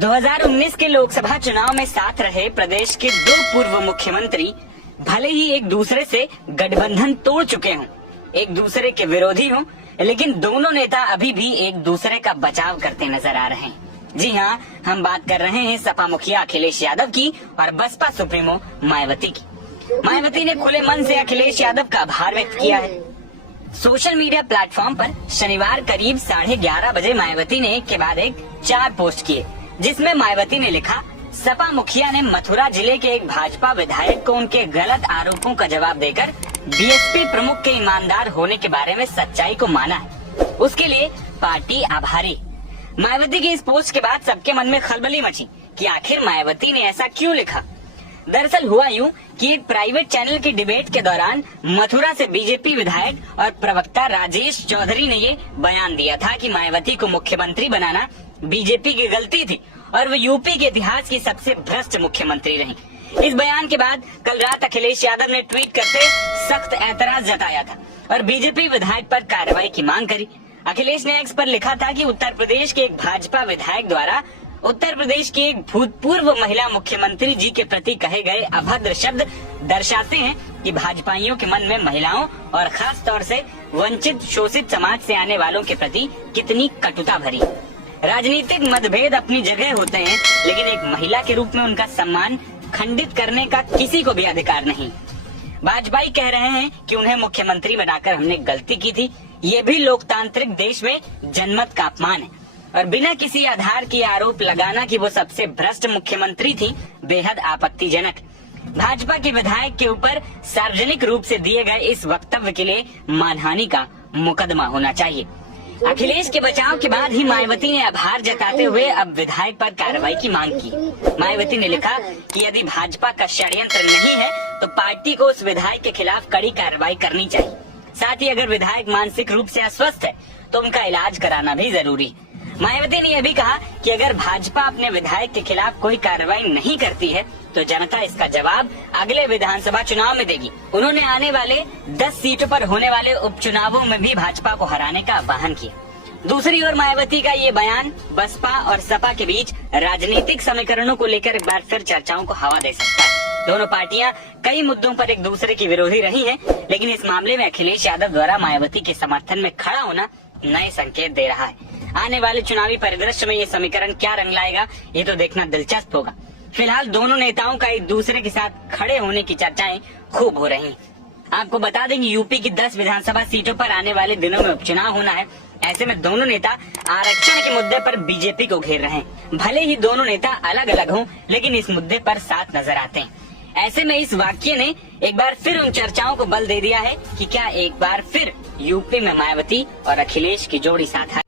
2019 के लोकसभा चुनाव में साथ रहे प्रदेश के दो पूर्व मुख्यमंत्री भले ही एक दूसरे से गठबंधन तोड़ चुके हों, एक दूसरे के विरोधी हों, लेकिन दोनों नेता अभी भी एक दूसरे का बचाव करते नजर आ रहे हैं। जी हां, हम बात कर रहे हैं सपा मुखिया अखिलेश यादव की और बसपा सुप्रीमो मायावती की। मायावती ने खुले मन से अखिलेश यादव का आभार व्यक्त किया है। सोशल मीडिया प्लेटफॉर्म पर शनिवार करीब 11:30 बजे मायावती ने एक के बाद एक 4 पोस्ट किए, जिसमें मायावती ने लिखा, सपा मुखिया ने मथुरा जिले के एक भाजपा विधायक को उनके गलत आरोपों का जवाब देकर बीएसपी प्रमुख के ईमानदार होने के बारे में सच्चाई को माना है, उसके लिए पार्टी आभारी। मायावती की इस पोस्ट के बाद सबके मन में खलबली मची कि आखिर मायावती ने ऐसा क्यों लिखा। दरअसल हुआ यूं कि एक प्राइवेट चैनल की डिबेट के दौरान मथुरा से बीजेपी विधायक और प्रवक्ता राजेश चौधरी ने ये बयान दिया था कि मायावती को मुख्यमंत्री बनाना बीजेपी की गलती थी और वो यूपी के इतिहास की सबसे भ्रष्ट मुख्यमंत्री रही। इस बयान के बाद कल रात अखिलेश यादव ने ट्वीट करते सख्त ऐतराज जताया था और बीजेपी विधायक पर कार्रवाई की मांग करी। अखिलेश ने एक्स पर लिखा था कि उत्तर प्रदेश के एक भाजपा विधायक द्वारा उत्तर प्रदेश की एक भूतपूर्व महिला मुख्यमंत्री जी के प्रति कहे गए अभद्र शब्द दर्शाते हैं कि भाजपाइयों के मन में महिलाओं और खास तौर से वंचित शोषित समाज से आने वालों के प्रति कितनी कटुता भरी। राजनीतिक मतभेद अपनी जगह होते हैं, लेकिन एक महिला के रूप में उनका सम्मान खंडित करने का किसी को भी अधिकार नहीं। भाजपाई कह रहे हैं कि उन्हें मुख्यमंत्री बनाकर हमने गलती की थी। ये भी लोकतांत्रिक देश में जनमत का अपमान है और बिना किसी आधार के आरोप लगाना कि वो सबसे भ्रष्ट मुख्यमंत्री थी बेहद आपत्तिजनक। भाजपा के विधायक के ऊपर सार्वजनिक रूप से दिए गए इस वक्तव्य के लिए मानहानि का मुकदमा होना चाहिए। अखिलेश के बचाव के बाद ही मायावती ने आभार जताते हुए अब विधायक पर कार्रवाई की मांग की। मायावती ने लिखा कि यदि भाजपा का षड्यंत्र नहीं है तो पार्टी को उस विधायक के खिलाफ कड़ी कार्रवाई करनी चाहिए। साथ ही अगर विधायक मानसिक रूप से अस्वस्थ है तो उनका इलाज कराना भी जरूरी है। मायावती ने यह भी कहा कि अगर भाजपा अपने विधायक के खिलाफ कोई कार्रवाई नहीं करती है तो जनता इसका जवाब अगले विधानसभा चुनाव में देगी। उन्होंने आने वाले 10 सीटों पर होने वाले उपचुनावों में भी भाजपा को हराने का आह्वान किया। दूसरी ओर मायावती का ये बयान बसपा और सपा के बीच राजनीतिक समीकरणों को लेकर एक बार फिर चर्चाओं को हवा दे सकता है। दोनों पार्टियां कई मुद्दों पर एक दूसरे की विरोधी रही हैं, लेकिन इस मामले में अखिलेश यादव द्वारा मायावती के समर्थन में खड़ा होना नए संकेत दे रहा है। आने वाले चुनावी परिदृश्य में ये समीकरण क्या रंग लाएगा, ये तो देखना दिलचस्प होगा। फिलहाल दोनों नेताओं का एक दूसरे के साथ खड़े होने की चर्चाएं खूब हो रही हैं। आपको बता दें कि यूपी की 10 विधानसभा सीटों पर आने वाले दिनों में उपचुनाव होना है। ऐसे में दोनों नेता आरक्षण के मुद्दे पर बीजेपी को घेर रहे हैं। भले ही दोनों नेता अलग अलग हों, लेकिन इस मुद्दे पर साथ नजर आते हैं। ऐसे में इस वाक्य ने एक बार फिर उन चर्चाओं को बल दे दिया है कि क्या एक बार फिर यूपी में मायावती और अखिलेश की जोड़ी साथ